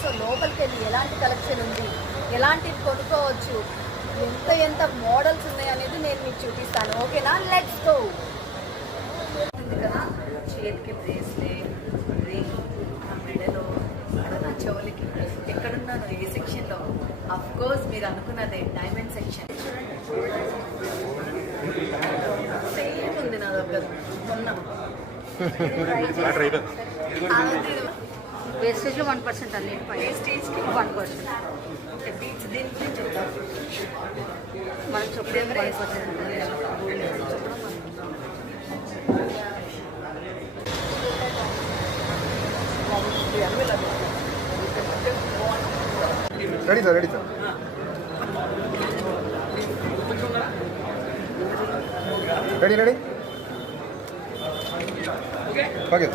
So లోపలికి వెళ్ళి ఎలాంటి కలెక్షన్ ఉంది, ఎలాంటివి కొనుక్కోవచ్చు, ఎంత ఎంత మోడల్స్ ఉన్నాయి అనేది నేను మీకు చూపిస్తాను. ఓకేనా, లెట్స్ గో. ఉంది కదా, చేతికి బ్రేస్లెట్, రింగ్, నా మెడలో, నా చెవులకి. ఎక్కడున్నాను? ఏ సెక్షన్లో? అఫ్ కోర్స్ మీరు అనుకున్నదే, డైమండ్ సెక్షన్. సేమ్ ఉంది నా దగ్గర, కొన్నాం. వేస్టేజ్లో 1% అండి, వేస్టేజ్కి 1%. ఓకే, బీట్స్ దీని గురించి చెప్తాను. మనం చెప్పడం 1%. Ready sir, ready sir. Ready ready okay.